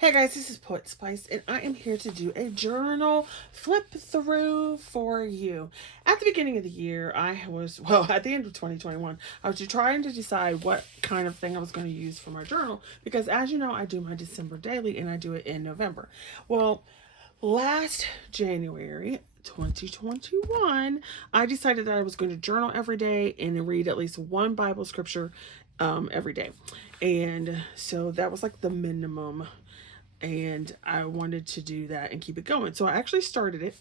Hey guys, this is Poet Spice, and I am here to do a journal flip through for you. At the beginning of the year, at the end of 2021, I was trying to decide what kind of thing I was going to use for my journal because, as you know, I do my December daily and I do it in November. Well, last January, 2021, I decided that I was going to journal every day and read at least one Bible scripture every day. And so that was like the minimum, and I wanted to do that and keep it going. So I actually started it,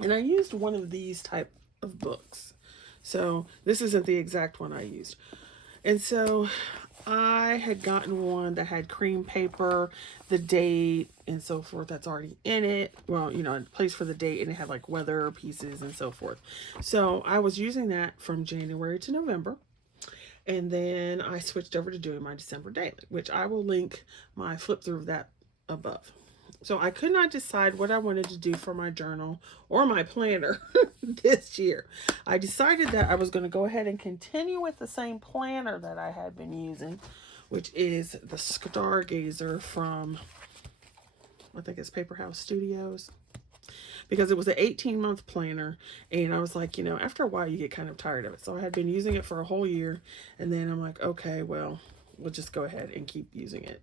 and I used one of these type of books. So this isn't the exact one I used. And so I had gotten one that had cream paper, the date, and so forth that's already in it. Well, a place for the date, and it had like weather pieces and so forth. So I was using that from January to November. And then I switched over to doing my December daily, which I will link my flip through of that above. So I could not decide what I wanted to do for my journal or my planner this year. I decided that I was going to go ahead and continue with the same planner that I had been using, which is the Stargazer from, I think it's Paper House Studios, because it was an 18-month planner, and I was like, after a while you get kind of tired of it. So I had been using it for a whole year, and then I'm like, okay, well, we'll just go ahead and keep using it.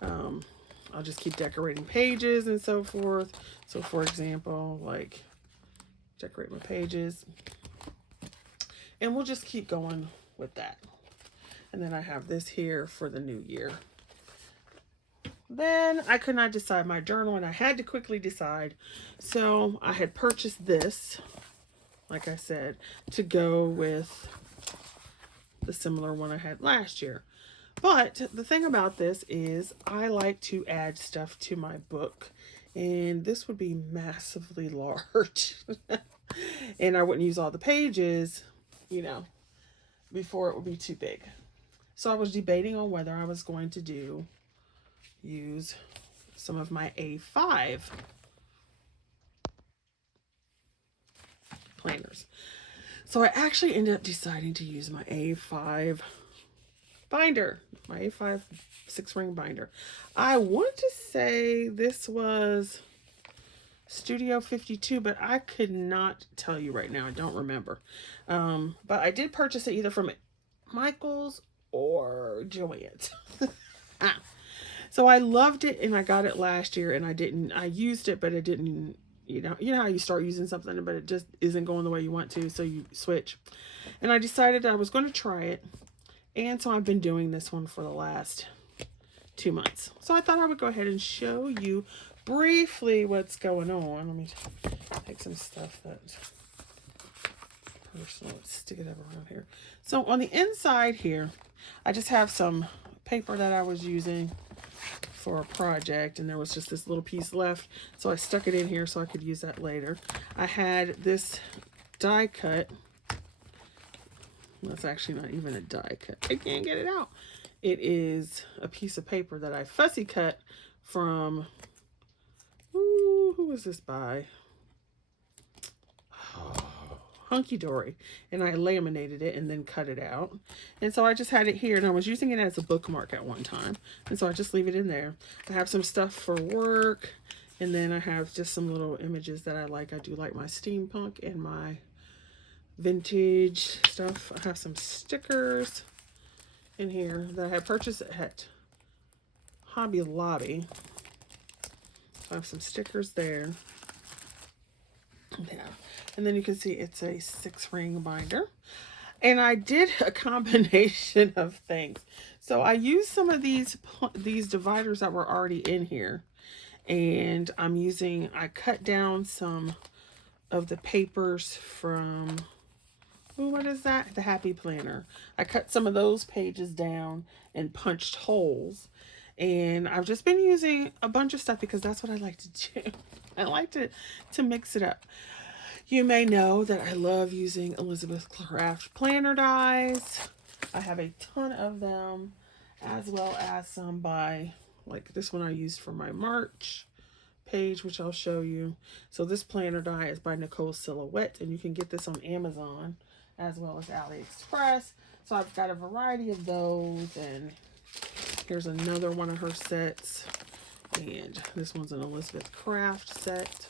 I'll just keep decorating pages and so forth. So for example, like decorate my pages, and we'll just keep going with that. And then I have this here for the new year. Then I could not decide my journal, and I had to quickly decide. So I had purchased this, like I said, to go with the similar one I had last year. But the thing about this is I like to add stuff to my book, and this would be massively large. And I wouldn't use all the pages, before it would be too big. So I was debating on whether I was going to use some of my A5 planners. So I actually ended up deciding to use my A5 binder, my A5 6-ring binder. I want to say this was Studio 52, but I could not tell you right now. I don't remember. But I did purchase it either from Michael's or Joann's. So I loved it, and I got it last year, and I used it, but it didn't, how you start using something, but it just isn't going the way you want to, so you switch. And I decided I was going to try it, and so I've been doing this one for the last 2 months. So I thought I would go ahead and show you briefly what's going on. Let me take some stuff that's personal. Let's stick it up around here. So on the inside here, I just have some paper that I was using for a project, and there was just this little piece left, so I stuck it in here so I could use that later. I had this die cut. That's actually not even a die cut. I can't get it out. It is a piece of paper that I fussy cut from, who was this by? Hunky Dory, and I laminated it and then cut it out. And so I just had it here, and I was using it as a bookmark at one time, and so I just leave it in there. I have some stuff for work, and then I have just some little images that I like. I do like my steampunk and my vintage stuff. I have some stickers in here that I had purchased at Hobby Lobby. So I have some stickers there. Yeah. And then you can see it's a 6-ring binder. And I did a combination of things. So I used some of these dividers that were already in here. And I cut down some of the papers from, what is that? The Happy Planner. I cut some of those pages down and punched holes. And I've just been using a bunch of stuff because that's what I like to do. I like to mix it up. You may know that I love using Elizabeth Craft planner dies. I have a ton of them, as well as some by, like this one I used for my March page, which I'll show you. So this planner die is by Nicole Silhouette, and you can get this on Amazon as well as AliExpress. So I've got a variety of those, and here's another one of her sets. And this one's an Elizabeth Craft set.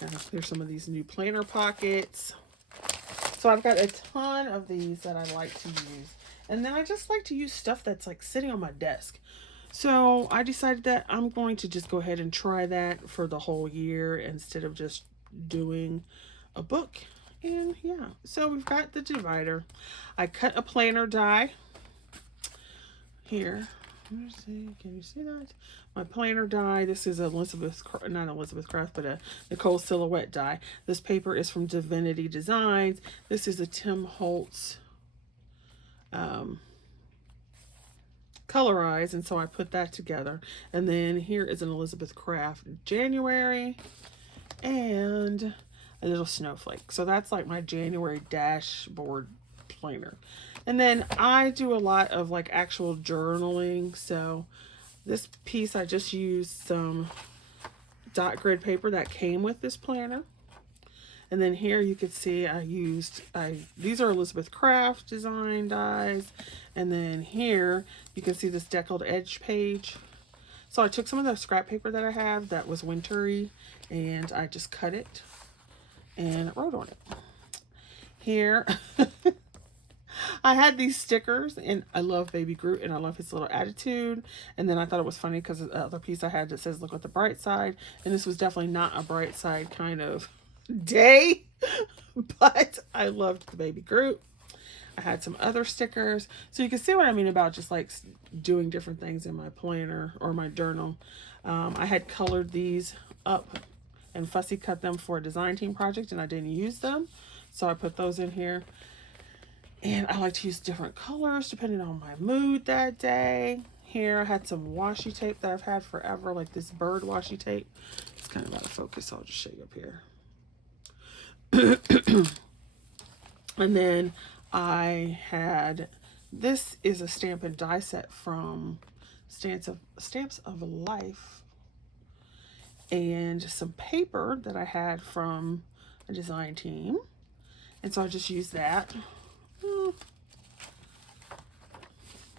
And here's some of these new planner pockets. So I've got a ton of these that I like to use. And then I just like to use stuff that's like sitting on my desk. So I decided that I'm going to just go ahead and try that for the whole year instead of just doing a book. And yeah, so we've got the divider. I cut a planner die here. Let's see, can you see that? My planner die. This is not Elizabeth Craft, but a Nicole Silhouette die. This paper is from Divinity Designs. This is a Tim Holtz colorize, and so I put that together. And then here is an Elizabeth Craft January and a little snowflake. So that's like my January dashboard planner. And then I do a lot of like actual journaling. So this piece, I just used some dot grid paper that came with this planner. And then here you can see these are Elizabeth Craft design dies. And then here you can see this deckled edge page. So I took some of the scrap paper that I have that was wintry and I just cut it and wrote on it. Here, I had these stickers, and I love Baby Groot, and I love his little attitude. And then I thought it was funny because the other piece I had that says, look at the bright side. And this was definitely not a bright side kind of day, but I loved the Baby Groot. I had some other stickers. So you can see what I mean about just like doing different things in my planner or my journal. I had colored these up and fussy cut them for a design team project, and I didn't use them. So I put those in here. And I like to use different colors depending on my mood that day. Here I had some washi tape that I've had forever, like this bird washi tape. It's kind of out of focus, so I'll just show you up here. And then I had, this is a stamp and die set from Stamps of Life. And some paper that I had from a design team. And so I just used that.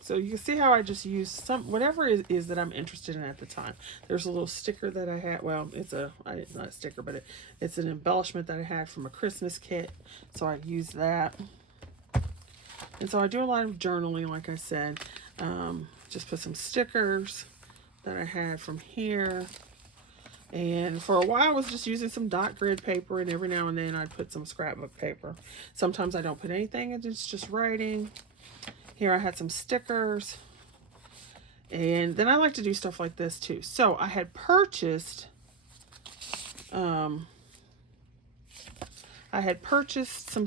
So you can see how I just use whatever it is that I'm interested in at the time. There's a little sticker that I had. Well, it's not a sticker, but it's an embellishment that I had from a Christmas kit. So I use that. And so I do a lot of journaling, like I said. Just put some stickers that I had from here. And for a while, I was just using some dot grid paper, and every now and then I'd put some scrapbook paper. Sometimes I don't put anything, and it's just writing. Here I had some stickers. And then I like to do stuff like this too. So I had purchased, some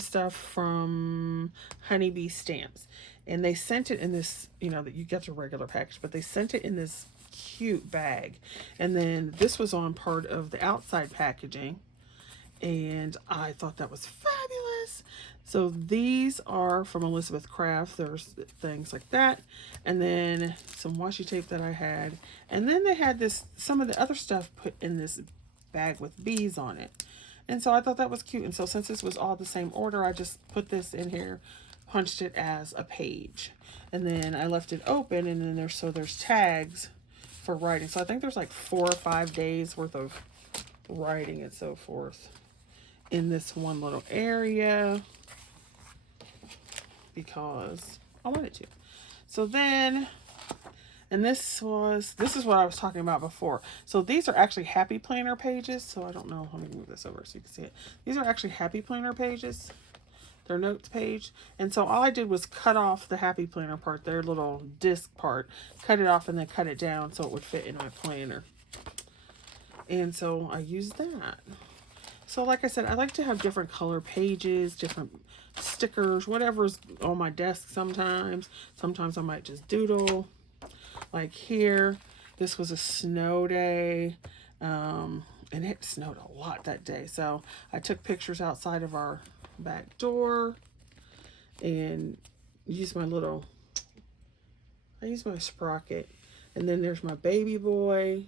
stuff from Honeybee Stamps. And they sent it in this, that you get a regular package, but they sent it in this cute bag. And then this was on part of the outside packaging, and I thought that was fabulous. So these are from Elizabeth Craft. There's things like that, and then some washi tape that I had, and then they had some of the other stuff put in this bag with bees on it. And so I thought that was cute. And so since this was all the same order, I just put this in here, punched it as a page, and then I left it open, and then there's tags for writing. So I think there's like 4 or 5 days worth of writing and so forth in this one little area because I wanted to. So then, and this is what I was talking about before. So these are actually happy planner pages. So I don't know, let me move this over so you can see it. These are actually happy planner pages. Their notes page. And so all I did was cut off the happy planner part, their little disc part, cut it off and then cut it down so it would fit in my planner. And so I used that. So like I said, I like to have different color pages, different stickers, whatever's on my desk sometimes. Sometimes I might just doodle. Like here, this was a snow day. And it snowed a lot that day. So I took pictures outside of our back door and used my sprocket. And then there's my baby boy,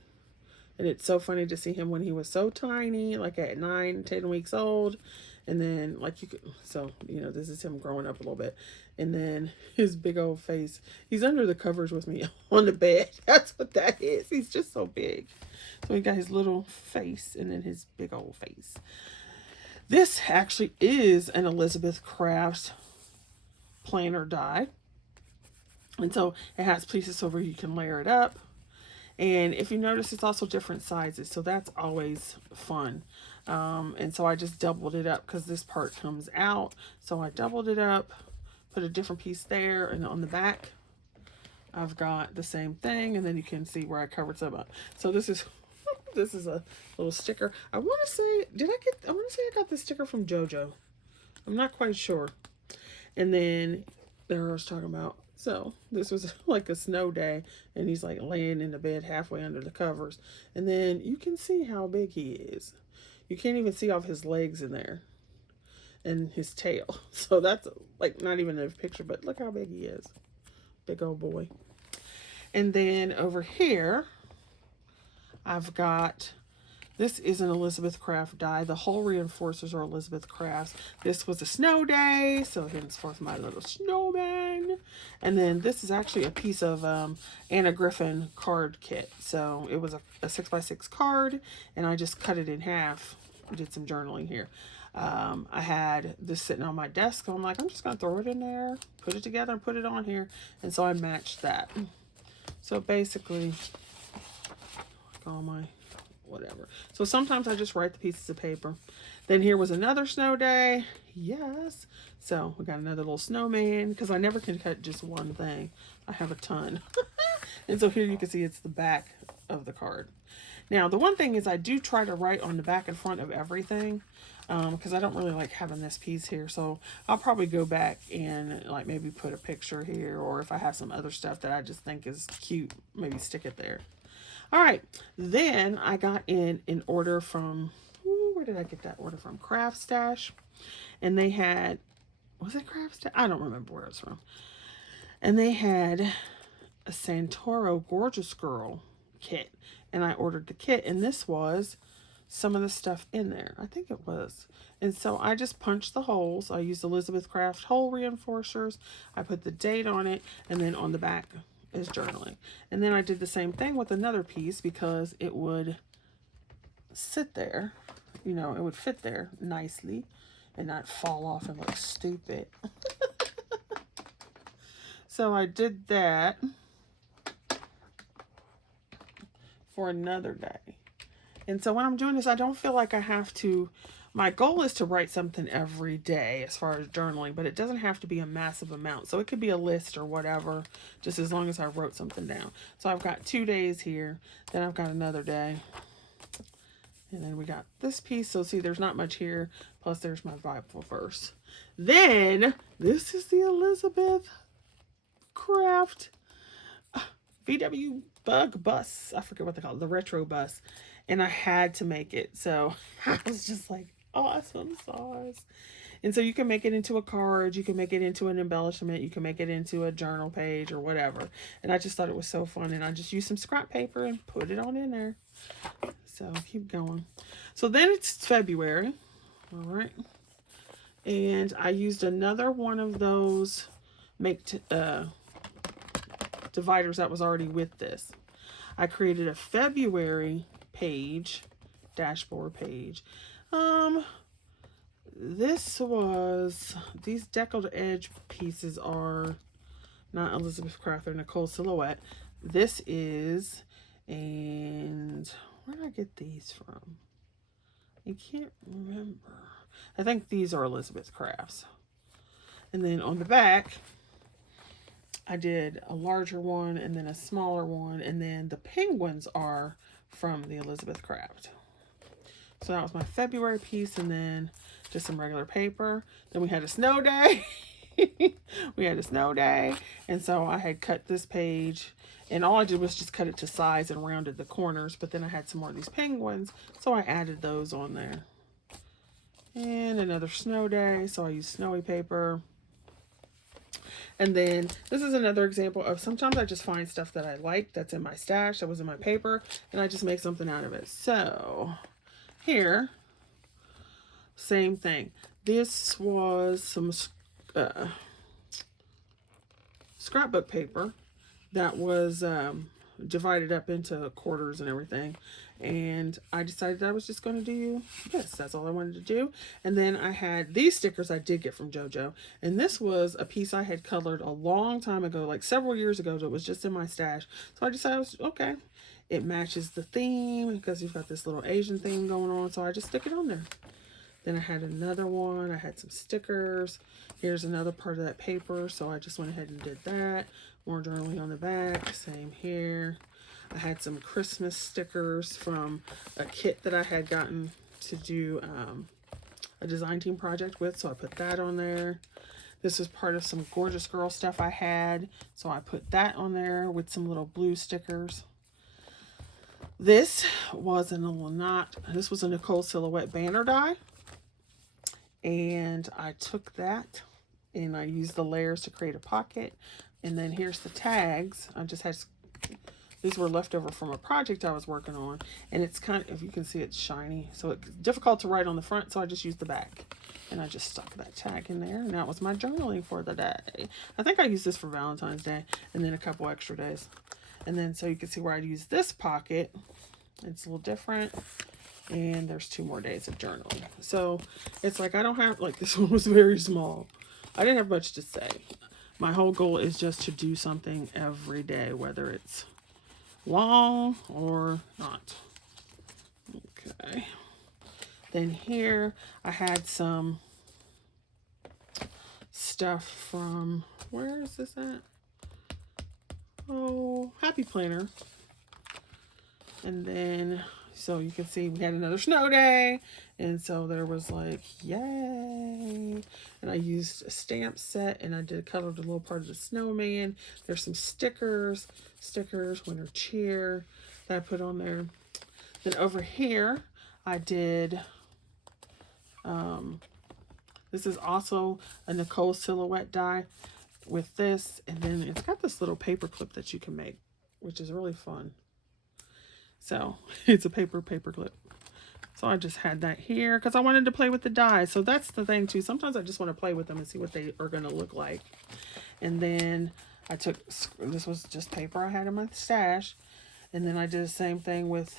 and it's so funny to see him when he was so tiny, like at 9-10 weeks old. And then like you could, so, you know, this is him growing up a little bit. And then his big old face. He's under the covers with me on the bed. That's what that is. He's just so big. So he got his little face and then his big old face. This actually is an Elizabeth Crafts planner die. And so it has pieces so where you can layer it up. And if you notice, it's also different sizes. So that's always fun. And so I just doubled it up because this part comes out. So I doubled it up, put a different piece there. And on the back, I've got the same thing. And then you can see where I covered some up. So this is this is a little sticker. I want to say, I want to say I got this sticker from JoJo. I'm not quite sure. And then there I was talking about. So this was like a snow day and he's like laying in the bed halfway under the covers. And then you can see how big he is. You can't even see off his legs in there and his tail. So that's like not even a picture, but look how big he is. Big old boy. And then over here, I've got, this is an Elizabeth Craft die. The whole reinforcers are Elizabeth Crafts. This was a snow day, so henceforth my little snowman. And then this is actually a piece of Anna Griffin card kit. So it was a 6x6 card, and I just cut it in half. I did some journaling here. I had this sitting on my desk, so I'm like, I'm just going to throw it in there, put it together, and put it on here. And so I matched that. So basically, all my whatever. So sometimes I just write the pieces of paper. Then here was another snow day. Yes. So we got another little snowman because I never can cut just one thing. I have a ton. And so here you can see it's the back of the card. Now the one thing is I do try to write on the back and front of everything because I don't really like having this piece here. So I'll probably go back and like maybe put a picture here, or if I have some other stuff that I just think is cute, maybe stick it there. All right, then I got in an order from, where did I get that order from? Craft Stash. And they had, was it Craft Stash? I don't remember where it was from. And they had a Santoro Gorgeous Girl kit. And I ordered the kit, and this was some of the stuff in there. I think it was. And so I just punched the holes. I used Elizabeth Craft hole reinforcers. I put the date on it, and then on the back is journaling. And then I did the same thing with another piece because it would sit there, you know, it would fit there nicely and not fall off and look stupid. So I did that for another day. And so when I'm doing this, I don't feel like I have to, my goal is to write something every day as far as journaling, but it doesn't have to be a massive amount. So it could be a list or whatever, just as long as I wrote something down. So I've got 2 days here, then I've got another day. And then we got this piece. So see, there's not much here. Plus there's my Bible verse. Then this is the Elizabeth Craft VW Bug bus. I forget what they call it, the retro bus. And I had to make it. So I was just like, awesome sauce. And so you can make it into a card, you can make it into an embellishment, you can make it into a journal page or whatever. And I just thought it was so fun, and I just used some scrap paper and put it on in there. So keep going. So then it's February. All right. And I used another one of those dividers that was already with this. I created a February page, dashboard page. This was, these deckled edge pieces are not Elizabeth Craft or Nicole Silhouette. This is, and where did I get these from? I can't remember. I think these are Elizabeth Crafts. And then on the back, I did a larger one and then a smaller one. And then the penguins are from the Elizabeth Craft. So that was my February piece, and then just some regular paper. Then we had a snow day. We had a snow day. And so I had cut this page, and all I did was just cut it to size and rounded the corners. But then I had some more of these penguins, so I added those on there. And another snow day, so I used snowy paper. And then this is another example of sometimes I just find stuff that I like that's in my stash, that was in my paper, and I just make something out of it. So here, same thing. This was some scrapbook paper that was divided up into quarters and everything. And I decided I was just going to do this. That's all I wanted to do. And then I had these stickers I did get from JoJo. And this was a piece I had colored a long time ago, like several years ago. It was just in my stash. So I decided, okay, it matches the theme because you've got this little Asian theme going on. So I just stick it on there. Then I had another one. I had some stickers. Here's another part of that paper. So I just went ahead and did that. More journaling on the back. Same here. I had some Christmas stickers from a kit that I had gotten to do a design team project with. So I put that on there. This was part of some Gorgeous Girl stuff I had. So I put that on there with some little blue stickers. This was a Nicole Silhouette banner die. And I took that and I used the layers to create a pocket. And then here's the tags. I just had, these were left over from a project I was working on. And it's kind of, if you can see, it's shiny. So it's difficult to write on the front. So I just used the back. And I just stuck that tag in there. And that was my journaling for the day. I think I used this for Valentine's Day. And then a couple extra days. And then so you can see where I used this pocket. It's a little different. And there's 2 more days of journaling. So it's like I don't have, like, this one was very small. I didn't have much to say. My whole goal is just to do something every day, whether it's long or not. Okay. Then here I had some stuff from, where is this at? Oh, Happy Planner. And then, so you can see we had another snow day. And so there was like, yay. And I used a stamp set and I colored a little part of the snowman. There's some stickers, winter cheer that I put on there. Then over here, I did, this is also a Nicole Silhouette die with this. And then it's got this little paper clip that you can make, which is really fun. So it's a paper clip. So I just had that here because I wanted to play with the dies. So that's the thing too. Sometimes I just want to play with them and see what they are going to look like. And then I took, this was just paper I had in my stash. And then I did the same thing with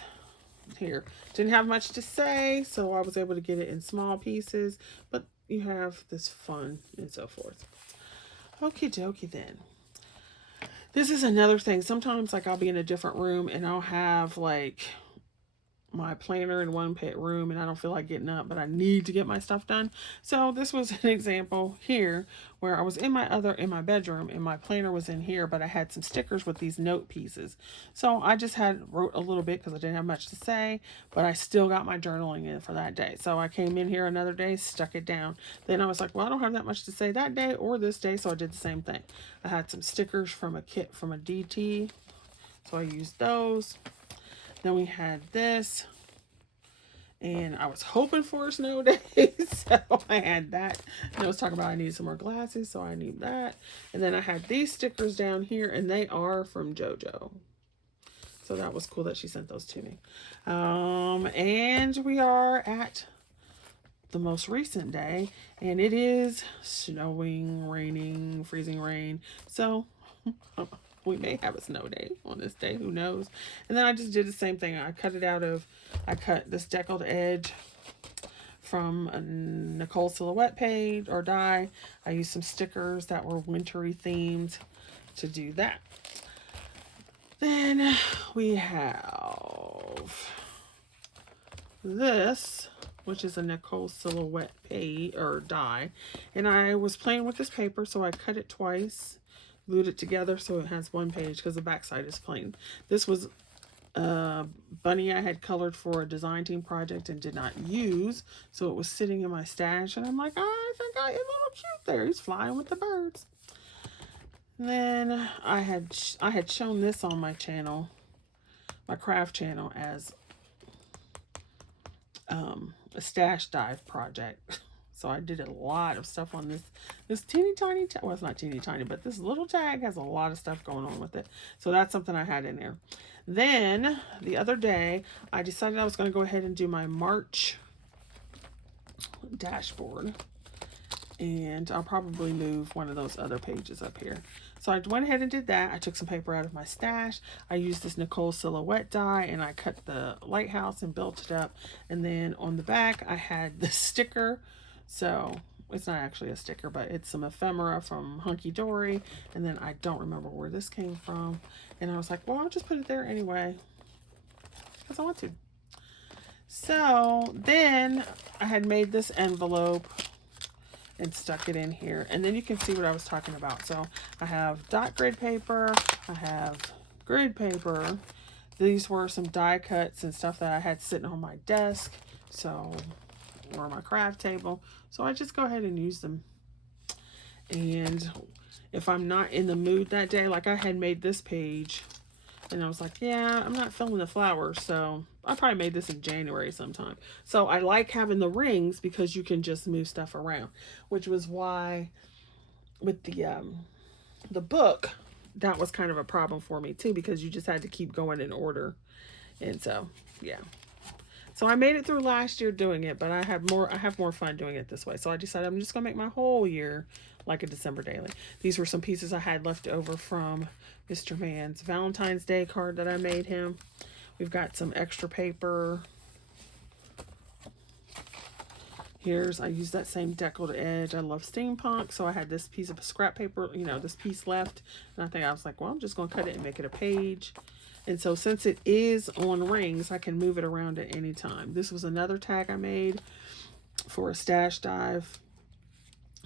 here. Didn't have much to say, so I was able to get it in small pieces. But you have this fun and so forth. Okie dokie then. This is another thing. Sometimes like I'll be in a different room and I'll have like my planner in one room and I don't feel like getting up, but I need to get my stuff done. So this was an example here where I was in my bedroom and my planner was in here, but I had some stickers with these note pieces. So I just wrote a little bit because I didn't have much to say, but I still got my journaling in for that day. So I came in here another day, stuck it down. Then I was like, well, I don't have that much to say that day or this day. So I did the same thing. I had some stickers from a kit from a DT. So I used those. Then we had this, and I was hoping for a snow day, so I had that. And I was talking about I need some more glasses, so I need that. And then I had these stickers down here, and they are from JoJo. So that was cool that she sent those to me. And we are at the most recent day, and it is snowing, raining, freezing rain. So we may have a snow day on this day, who knows. And then I just did the same thing. I cut this deckled edge from a Nicole Silhouette page or die. I used some stickers that were wintry themed to do that. Then we have this, which is a Nicole Silhouette page or die. And I was playing with this paper, so I cut it twice. Glued it together so it has one page because the back side is plain. This was a bunny I had colored for a design team project and did not use, so it was sitting in my stash, and I'm like, I think I am a little cute there. He's flying with the birds. And then I had shown this on my channel, my craft channel, as a stash dive project. So I did a lot of stuff on this teeny tiny tag. Well, it's not teeny tiny, but this little tag has a lot of stuff going on with it. So that's something I had in there. Then the other day, I decided I was going to go ahead and do my March dashboard. And I'll probably move one of those other pages up here. So I went ahead and did that. I took some paper out of my stash. I used this Nicole Silhouette die, and I cut the lighthouse and built it up. And then on the back, I had the sticker. So it's not actually a sticker, but it's some ephemera from Hunky Dory. And then I don't remember where this came from. And I was like, well, I'll just put it there anyway, because I want to. So then I had made this envelope and stuck it in here, and then you can see what I was talking about. So I have dot grid paper, I have grid paper. These were some die cuts and stuff that I had sitting on my desk, so, or my craft table, so I just go ahead and use them. And if I'm not in the mood that day, like I had made this page and I was like, yeah, I'm not feeling the flowers, so I probably made this in January sometime. So I like having the rings because you can just move stuff around, which was why with the book, that was kind of a problem for me too, because you just had to keep going in order. And so, yeah. So I made it through last year doing it, but I have more fun doing it this way. So I decided I'm just going to make my whole year like a December daily. These were some pieces I had left over from Mr. Man's Valentine's Day card that I made him. We've got some extra paper. I used that same deckled edge. I love steampunk, so I had this piece of scrap paper, this piece left. And I was like, well, I'm just going to cut it and make it a page. And so since it is on rings, I can move it around at any time. This was another tag I made for a Stash Dive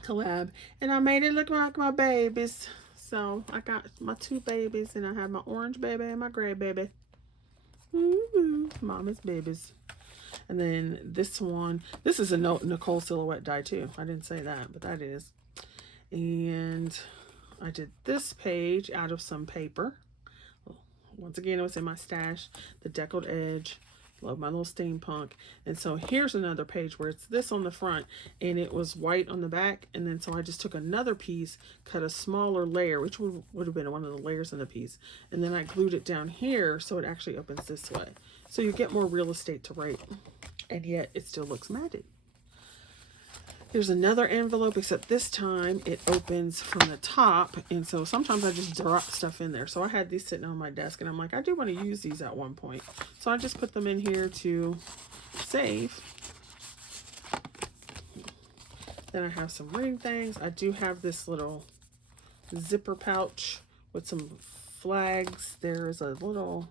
collab. And I made it look like my babies. So I got my two babies, and I have my orange baby and my gray baby. Ooh, mama's babies. And then this one, this is a Nicole Silhouette die too. I didn't say that, but that is. And I did this page out of some paper. Once again, it was in my stash. The deckled edge. Love my little steampunk. And so here's another page where it's this on the front and it was white on the back. And then so I just took another piece, cut a smaller layer, which would have been one of the layers in the piece. And then I glued it down here so it actually opens this way. So you get more real estate to write. And yet it still looks matted. There's another envelope, except this time it opens from the top. And so sometimes I just drop stuff in there. So I had these sitting on my desk and I'm like, I do want to use these at one point. So I just put them in here to save. Then I have some ring things. I do have this little zipper pouch with some flags. There's a little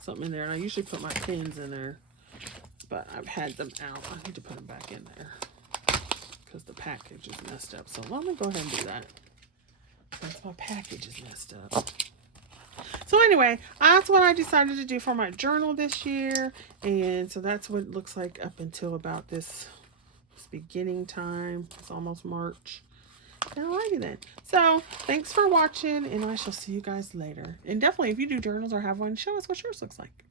something in there. And I usually put my pins in there, but I've had them out. I need to put them back in there, because the package is messed up. So let me go ahead and do that, since my package is messed up. So anyway, that's what I decided to do for my journal this year. And so that's what it looks like up until about this beginning time. It's almost March. Alrighty then. So thanks for watching, and I shall see you guys later. And definitely, if you do journals or have one, show us what yours looks like.